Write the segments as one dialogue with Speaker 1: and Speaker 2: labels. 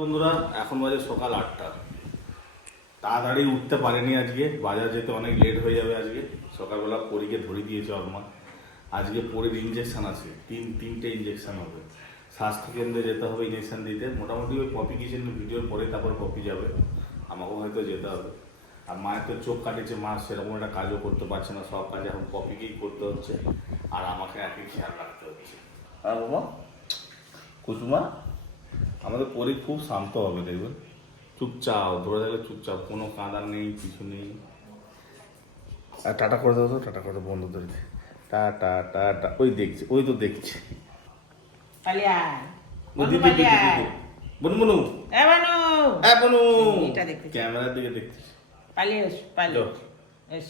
Speaker 1: বন্ধুরা, এখন বাজে সকাল আটটা। তাড়াতাড়ি উঠতে পারেনি আজকে, বাজার যেতে অনেক লেট হয়ে যাবে আজকে। সকালবেলা পরীকে ধরে দিয়েছে ওর মা। আজকে পরীর ইঞ্জেকশান আছে, তিন, তিনটে ইঞ্জেকশান হবে। স্বাস্থ্য কেন্দ্রে যেতে হবে ইঞ্জেকশন দিতে। মোটামুটি ওই পপি কিচেন ভিডিওর পরে তারপর পপি যাবে। আমাকেও হয়তো যেতে হবে। আর মায়ের তো চোখ কাটেছে, মা সেরকম একটা কাজও করতে পারছে না, সব কাজ এখন পপিকেই করতে হচ্ছে। আর আমাকে একই খেয়াল রাখতে হচ্ছে। আর বাবা কুসুমা আমাদের পরি খুব শান্ত হবে দেখবেন। চুপচাপ ধরে থাকলে চুপচাপ কোনো কাঁদা নেই কিছু নেই। আর টাটা করে দাও তো টাটা করে দাও বন্ধুদেরকে। টাটা টাটা ওই দেখছি ওই তো দেখছি।
Speaker 2: বন্ধু
Speaker 1: বনু। ক্যামেরার দিকে দেখছিস
Speaker 2: পালিয়ে এস পালিয়ে এস।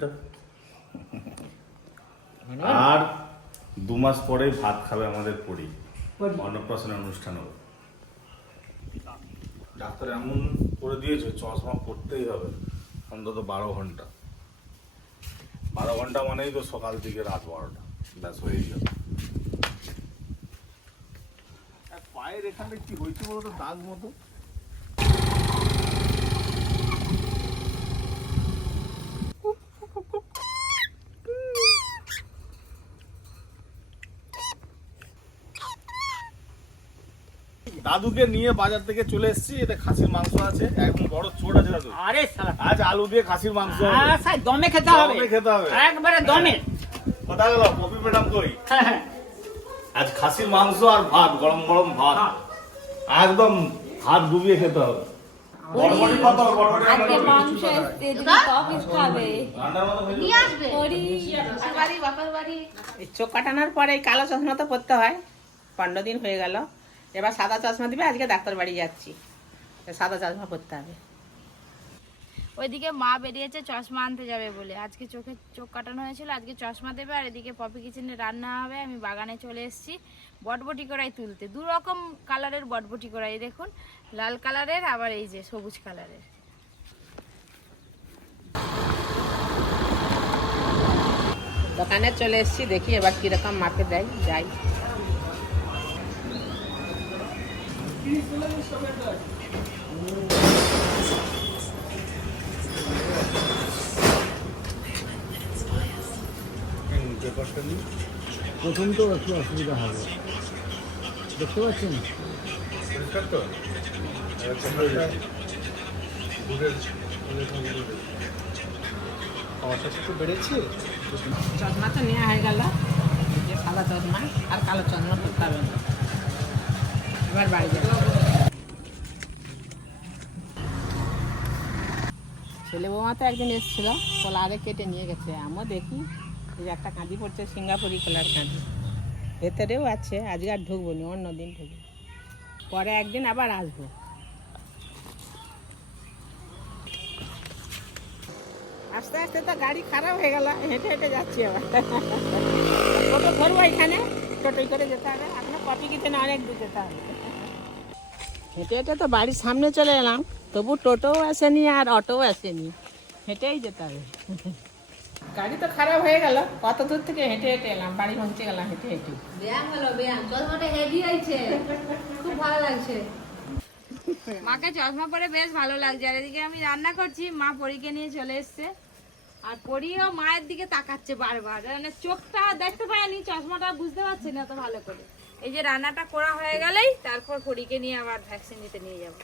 Speaker 1: যাও। আর দু মাস পরে ভাত খাবে আমাদের পরি। অন্নপ্রাশনের অনুষ্ঠান হবে। ডাক্তার এমন করে দিয়েছে চশমা পড়তেই হবে। অন্তত বারো ঘণ্টা। বারো ঘণ্টা মানেই তো সকাল থেকে রাত বারোটা। ব্যাস হয়ে যাবে পায়ের এখানে কি হয়েছে বলতো? দাগ মতো? দাদুকে নিয়ে বাজার থেকে চলে এসেছি এটা খাসির মাংস আছে একদম বড় চোট আছে দাদু।
Speaker 2: আরে সালা
Speaker 1: আজ আলু দিয়ে খাসির মাংস হবে।
Speaker 2: হ্যাঁ স্যার দমে খেতে হবে।
Speaker 1: দমে খেতে হবে।
Speaker 2: একবারে দমে।
Speaker 1: কোথায় গেল কপি ম্যাডাম কই?
Speaker 2: হ্যাঁ, হ্যাঁ।
Speaker 1: আজ খাসির মাংস আর ভাত গরম গরম ভাত।
Speaker 2: হ্যাঁ।
Speaker 1: একদম হাত ডুবিয়ে খেতে হবে।
Speaker 2: চোখ কাটানোর পরে কালো চশমা তো পরতে হয়। পনেরো দিন হয়ে গেল। এবার সাদা চশমা দিবে আজকে ডাক্তার বাড়ি যাচ্ছি। সাদা চশমা পরতে হবে।
Speaker 3: ওইদিকে মা বেরিয়েছে চশমা আনতে যাবে বলে। আজকে চোখে চোখ কাটানো হয়েছিল আজকে চশমা দেবে আর এদিকে পপি কিচেনে রান্না হবে আমি বাগানে চলে এসেছি বটবটি কড়াই তুলতে। দু রকম কালারের বটবটি কড়াই দেখুন লাল কালারের আবার এই যে সবুজ কালারের।
Speaker 2: দোকানে চলে এসেছি দেখি এবার কীরকম মাপে দেয় যাই।
Speaker 4: প্রথম তো একটু অসুবিধা হবে। দেখতে পাচ্ছেন?
Speaker 2: চশমা তো নেওয়া হয়ে গেল। যে সাদা চশমা আর কালো চশমা পরতে হবে না। বাড়ি যাব। ছেলে বৌমা তো একদিন এসেছিল, কলারে কেটে নিয়ে গেছে। আমিও দেখি, এই একটা কাঁদি পড়ছে, সিঙ্গাপুরি কলার কাঁদি। ভেতরেও আছে, আজকে আর ঢুকবো নি, অন্য দিন ঢুকবো। পরে একদিন আবার আসব। আস্তে আস্তে তো গাড়ি খারাপ হয়ে গেল, হেঁটে হেঁটে যাচ্ছি আবার। ধরবো এখানে, টোটোই করে যেতে হবে, এখনও কপি কিচেনে অনেক দূর যেতে হবে। হেঁটে হেঁটে তো বাড়ির সামনে চলে এলাম তবু টোটোও আসেনি আর অটোও আসেনি। হেঁটেই যেতে হবে। গাড়ি তো খারাপ হয়ে গেল কত দূর থেকে হেঁটে হেঁটে এলাম বাড়ি পৌঁছে গেলাম হেঁটে হেঁটে।
Speaker 5: ব্যায়াম হলো ব্যায়াম। চশমাটা হেভি হয়েছে। খুব ভালো লাগছে।
Speaker 3: মাকে চশমা পরে বেশ ভালো লাগছে। আর এদিকে আমি রান্না করছি মা পরীকে নিয়ে চলে এসছে। আর পরিও মায়ের দিকে তাকাচ্ছে বারবার। মানে চোখটা দেখতে পায়নি চশমাটা বুঝতে পারছি না তো ভালো করে। এই যে রান্নাটা করা হয়ে গেলেই তারপর পরীকে নিয়ে আবার ভ্যাকসিন দিতে নিয়ে যাব।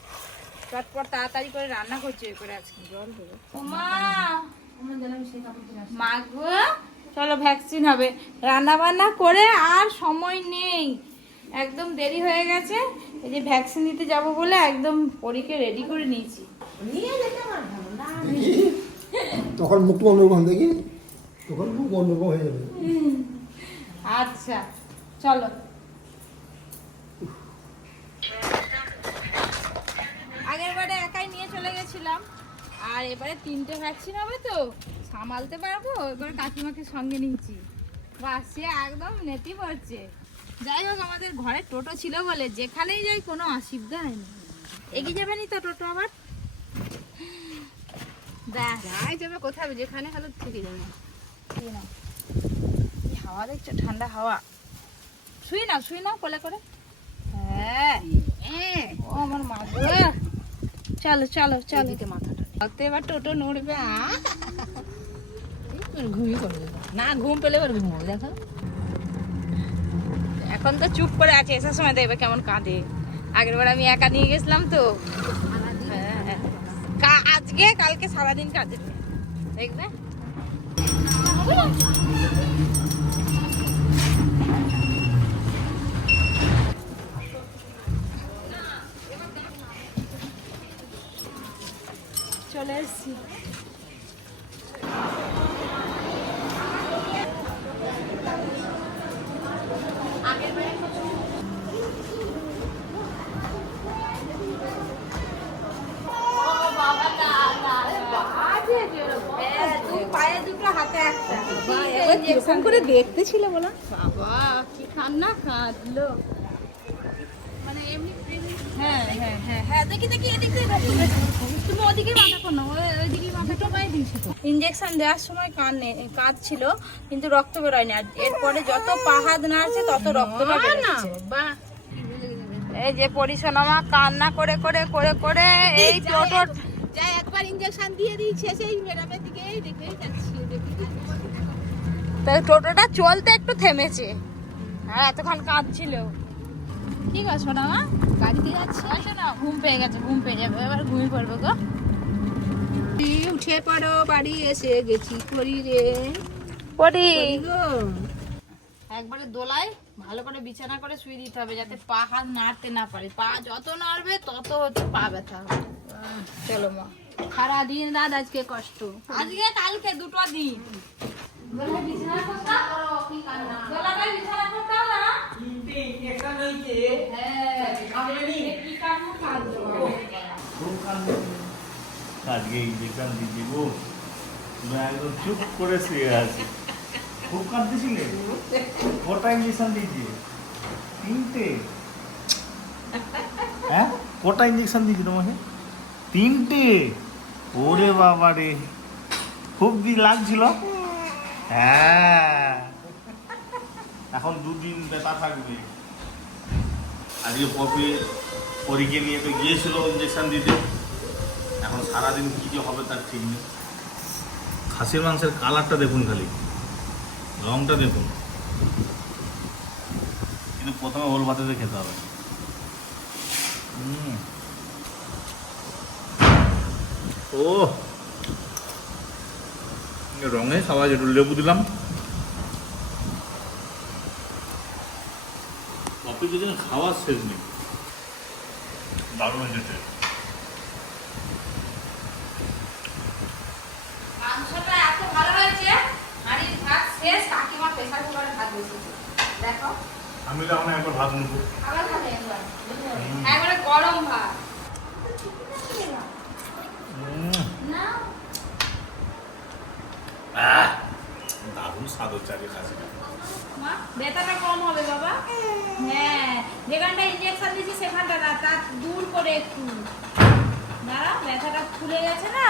Speaker 3: চটপট তাড়াতাড়ি করে রান্না করছি ওই করে আজকে জল দেবো। মা মা চলো ভ্যাকসিন হবে। রান্না বান্না করে আর সময় নেই। একদম দেরি হয়ে গেছে। এই যে ভ্যাকসিন দিতে যাব বলে একদম পরীকে রেডি করে নিয়েছি।
Speaker 4: তখন মুখটা অন্যরকম দেখি। তখন মুখ অন্যরকম হয়ে যাবে।
Speaker 3: আচ্ছা চলো। আর এবারে তিনটে ভ্যাকসিন হবে তো সামালতে পারব এবারে কাকিমাকে সঙ্গে নিয়েছি। বাস সে একদম নেতি পড়ছে যাই হোক আমাদের ঘরে টোটো ছিল বলে যেখানেই যাই কোনো অসুবিধা হয়নি এগিয়ে যাবে নি তো টোটো আবার?
Speaker 2: যাই যাবে কোথায় যেখানে হলো থেকে যাবে।
Speaker 3: হাওয়া দেখছ? ঠান্ডা হাওয়া। শুই নাও শুই নাও কোলে করে। হ্যাঁ। ও আমার মা। চলো চলো চলো। দিকে মাথাটা এবার টোটো নড়বে না ঘুম পেলে এবার ঘুমো দেখো এখন তো চুপ করে আছে এসার সময় দেখবে কেমন কাঁদে আগের বার আমি একা নিয়ে গেছিলাম তো। আজকে কালকে সারাদিন কাঁদে দেখবে চলে এসছি করে দেখতে ছিল বলো। বাবা কি কান্না কাঁদলো। মানে এমনি হ্যাঁ হ্যাঁ হ্যাঁ। হ্যাঁ দেখি দেখি এদিক দিয়ে। মাথা ওই পায়ে দিয়েছি তো ইঞ্জেকশন দেওয়ার সময় কাঁদনে কাঁদছিল কিন্তু রক্ত বেরোয়নি। আর এরপরে যত পাহাদ নাড়ছে তত রক্তটা বেরোচ্ছে। এই যে পরিসোনামা কান্না করে করে করে করে এই টোটো
Speaker 2: যাই একবার ইঞ্জেকশন দিয়ে দিয়েছে সেই ম্যাডামের দিকে দেখে যাচ্ছি
Speaker 3: তাই টোটোটা চলতে একটু থেমেছে। আর এতক্ষণ কাঁদছিল। ঠিক আছে সোনা মা গাড়িতে যাচ্ছি? না ঘুম পেয়ে গেছে ঘুম পেয়ে যাবে। এবার ঘুমিয়ে পড়বে গো।
Speaker 2: উঠে পড়ো বাড়ি এসে গেছি করি রে।
Speaker 3: পড়ি
Speaker 2: গো।
Speaker 3: একবারে দোলায় ভালো করে বিছানা করে শুয়ে দিতে হবে যাতে পা হাত নাড়তে না পারে। পা যত নাড়বে তত হচ্ছে পা ব্যথা হবে। চলো মা।
Speaker 2: সারা দিন রাত আজকে কষ্ট।
Speaker 3: আজকে কালকে দুটো দিন। বিছানা করতাম দোলায় বিছানা করতাম না
Speaker 1: খুব কান্দে আজকে ইঞ্জেকশন দিচ্ছি গো তুমি একদম চুপ করে শুয়ে আছি। খুব কাঁদতেছিলে? কটা ইঞ্জেকশন দিয়েছি? তিনটে? হ্যাঁ? কটা ইঞ্জেকশন দিয়েছি তোমাকে? তিনটে? ওরে বাবা রে। খুব কি লাগছিল? হ্যাঁ। এখন দুদিন ব্যথা থাকবে। আজকে পপি পরীকে নিয়ে তো গিয়েছিল ইঞ্জেকশন দিতে। এখন সারাদিন কী যে হবে তার ঠিক নেই। খাসির মাংসের কালারটা দেখুন খালি, রংটা দেখুন। কিন্তু প্রথমে ওল ভাতেতে খেতে হবে। ও রঙে সবাই একটু লেবু দিলাম। কফি যদি খাওয়ার শেষ নেই। দারুণ হয়েছে
Speaker 3: মাংসটা এত ভালো হয়েছে হাঁড়ির ভাত শেষ কাকিমা প্রেসার কুকারে ভাত বসেছে দেখো
Speaker 1: আমি তো এখন একবার ভাত নেব
Speaker 3: আবার খাবে একবার একবারে গরম ভাত না
Speaker 1: আহ, দারুণ স্বাদ হচ্ছে আজকে খাসিটা।
Speaker 3: মা ব্যথাটা কম হবে বাবা হ্যাঁ যেখানটা ইঞ্জেকশন দিয়েছি সেখানটা না তার দূর করে একটু দাঁড়া ব্যথাটা ফুলে গেছে না?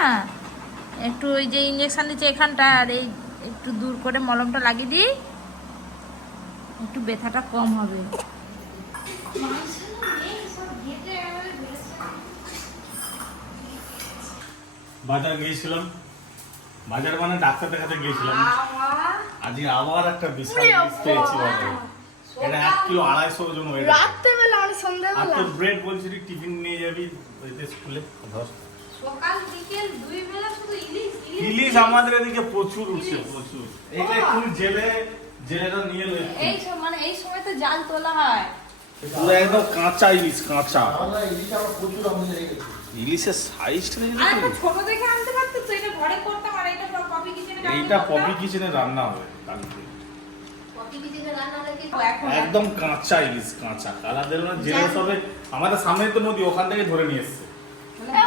Speaker 3: একটু ওই যে ইঞ্জেকশন দিচ্ছে এখানটা আর এই একটু দূর করে মলমটা লাগিয়ে দিই। একটু ব্যথাটা কম হবে।
Speaker 1: বাজার গিয়েছিলাম। বাজার মানে ডাক্তার দেখাতে গিয়েছিলাম। আজকে আবার একটা বিশাল পেয়েছি বাজারে। এটা এক কিলো আড়াইশো ওজন হয়ে
Speaker 5: রাত্রেবেলা মানে সন্ধ্যাবেলা।
Speaker 1: ব্রেড বলছিলি টিফিন নিয়ে যাবি ওইতে স্কুলে। ধর।
Speaker 3: সকাল বিকেল দুই বেলা ইলিশ
Speaker 1: আমাদের এদিকে প্রচুর উঠছে প্রচুর। এইটা একটু জেলে জেলেটা নিয়ে একটু।
Speaker 3: এই সব মানে এই সময় তো জাল তোলা হয়।
Speaker 1: পুরো একদম কাঁচা ইলিশ কাঁচা।
Speaker 4: ইলিশ আমরা প্রচুর আমাদের রেখেছি
Speaker 1: ইলিশের সাইজটা
Speaker 3: একটা ছোট দেখে আনতে পারতো তো এটা ঘরে করতাম আর এটা কপি কিচেনে
Speaker 1: এইটা পপি কিচেনে রান্না হবে কালকে। একদম কাঁচা ইলিশ কাঁচা। কালাদের মানে জেলে সবে আমাদের সামনে তো নদী ওখান থেকে ধরে নিয়ে এসছে।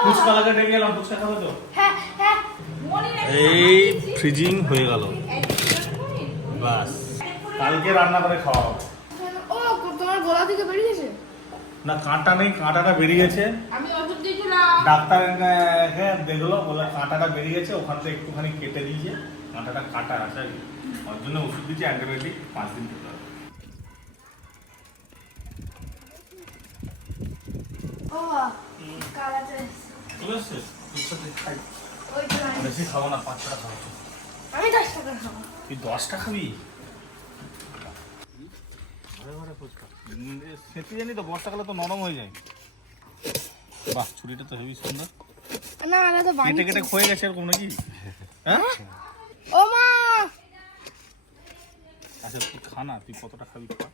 Speaker 1: ফুচকালাকে ডেকে গেলাম ফুচকা খাবে তো?
Speaker 3: হ্যাঁ হ্যাঁ
Speaker 1: এই ফ্রিজিং হয়ে গেল। বাস। কালকে রান্না করে খাওয়া হবে
Speaker 5: ও তোমার গলা থেকে বেরিয়েছে
Speaker 1: না কাঁটা নেই কাঁটাটা বেরিয়ে গেছে
Speaker 3: আমি ওষুধ দিয়েছিলাম।
Speaker 1: ডাক্তার হ্যাঁ দেখল বলে কাঁটাটা বেরিয়ে গেছে ওখান থেকে একটুখানি কেটে দিয়েছে। কাঁটাটা কাটা আছে ওর জন্য ওষুধ দিয়েছে অ্যান্টিবায়োটিক পাঁচ দিন খেতে হবে। চলে এসছিস খাই। বেশি খাব না পাঁচ টাকা খাব।
Speaker 5: আমি দশ টাকা খাব।
Speaker 1: তুই দশটা খাবি? জানি তো বর্ষাকালে তো নরম হয়ে যায়। বাহ ছুরিটা তো হেভি সুন্দর।
Speaker 5: না না তো
Speaker 1: কেটে কেটে ক্ষয়ে গেছে এরকম নাকি? হ্যাঁ?
Speaker 5: ও মা
Speaker 1: আচ্ছা তুই খা না তুই কতটা খাবি খা।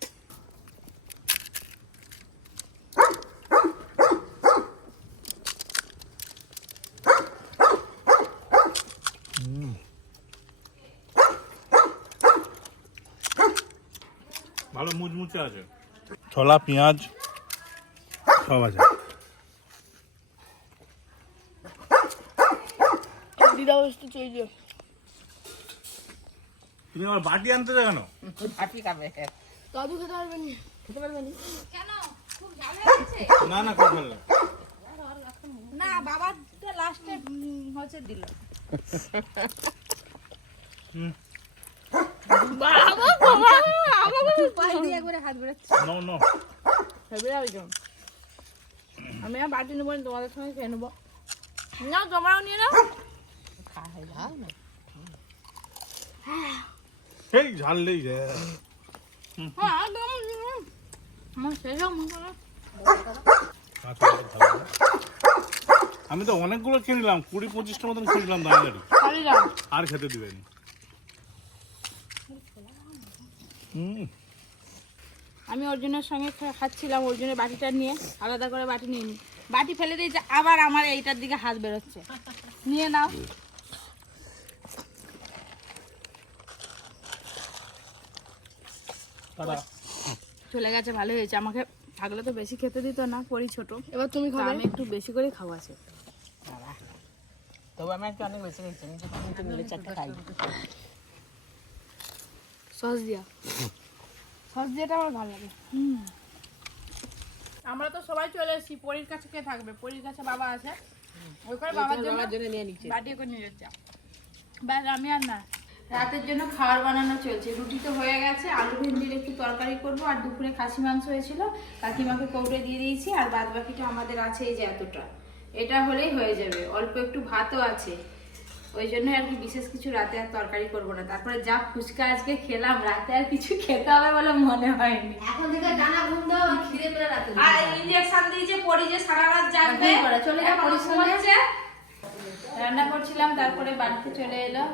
Speaker 1: আছে? ছোলা পেঁয়াজ সব আছে।
Speaker 5: দিদা বসতে চেয়েছে
Speaker 1: তুমি আমার বাটি আনতে যাবে কেন?
Speaker 3: আপনি খাবে।
Speaker 5: দাদু খেতে পারবেন না।
Speaker 3: খেতে পারবেন
Speaker 2: কেন? খুব ঝাল
Speaker 1: না না না
Speaker 2: লাস্টে হচ্ছে দিল। হাত বেরোচ্ছে
Speaker 1: নো নো
Speaker 3: আমি আর বাটি নেব তোমাদের সঙ্গে খেয়ে নেব। না তোমরাও নিয়ে নাও।
Speaker 1: সেই ঝাল নেই রে।
Speaker 2: হ্যাঁ
Speaker 1: আমি তো অনেকগুলো খেয়ে নিলাম কুড়ি পঁচিশটা মতন খেয়ে নিলাম দাঁড়িয়ে আর খেতে দিবেনি হুম
Speaker 3: আমি অর্জুনের সঙ্গে খাচ্ছিলাম অর্জুনের বাটিটা নিয়ে। আলাদা করে বাটি নিয়ে নি। বাটি ফেলে দিয়েছে আবার আমার এইটার দিকে হাত বেরোচ্ছে। নিয়ে নাও। চলে গেছে ভালো হয়েছে। আমাকে থাকলে তো বেশি খেতে দিত না পরি ছোট।
Speaker 5: এবার তুমি খাবে।
Speaker 3: আমি একটু বেশি করে খাওয়া আছে তবে আমি একটু অনেক বেশি খেয়েছি। আমি চারটে খাই।
Speaker 5: সস দিয়া সস দিয়াটা আমার ভালো লাগে।
Speaker 3: আমরা তো সবাই চলে এসেছি পরীর কাছে কে থাকবে? পরীর কাছে বাবা আছে। ওই করে বাবার জন্য বাটি করে নিয়ে যাচ্ছে। ব্যাস আমি আর না। রাতের জন্য খাবার বানানো চলছে। রুটি তো হয়ে গেছে আলু ভেন্ডির একটু তরকারি করব আর দুপুরে খাসি মাংস হয়েছিল। কাকিমাকে কৌড়ে দিয়ে দিয়েছি আর বাদ বাকিটা আমাদের আছে এই যে এতটা। এটা হলেই হয়ে যাবে। অল্প একটু ভাতও আছে। ওই জন্য আর কি বিশেষ কিছু রাতে আর তরকারি করব না। তারপরে যা ফুচকা আজকে খেলাম রাতে আর কিছু খেতে হবে বলে মনে হয়নি।
Speaker 6: এখন থেকে টানা ঘুম দাও আর খিদে পেলে রাতে
Speaker 3: আর দিয়েছে পরি যে সারা রাত জাগবে
Speaker 6: চলে যা সঙ্গে।
Speaker 3: ঘুমোচ্ছে। রান্না করছিলাম তারপরে বাড়িতে চলে এলাম।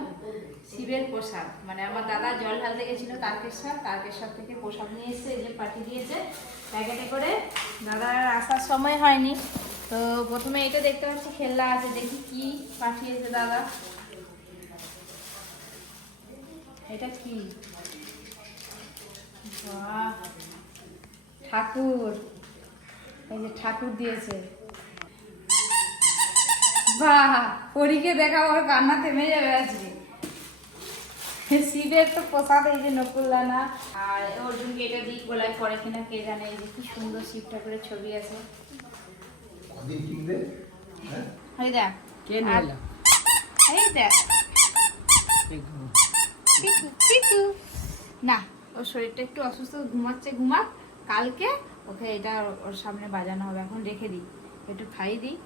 Speaker 3: শিবের প্রসাদ। মানে আমার দাদা জল ঢালতে গেছিল তারকেশ্বর তারকেশ্বর থেকে প্রসাদ নিয়ে এসে যে পাঠিয়ে দিয়েছে। প্যাকেটে করে দাদার আর আসার সময় হয়নি। তো প্রথমে এটা দেখতে পাচ্ছি, খেলনা আছে, দেখি কি পাঠিয়েছে দাদা। এটা কি? ঠাকুর। এই যে ঠাকুর দিয়েছে। বাহ, পরীকে দেখা ওর কান্না থেমে যাবে আজকে। শিবের তো প্রসাদ এই যে নকুলদানা। আর অর্জুনকে এটা দিই, গোলায় পরে কিনা কে জানে, এই যে কি সুন্দর শিব ঠাকুরের ছবি আছে।
Speaker 4: কিনবে হ্যাঁ?
Speaker 3: এই দেখ। আর- এই দেখ। পিকু। পিকু না ওর শরীরটা একটু অসুস্থ ঘুমাচ্ছে ঘুমাক। কালকে ওকে এটা ওর- ওর সামনে বাজানো হবে। এখন রেখে দিই। একটু খাইয়ে দিই।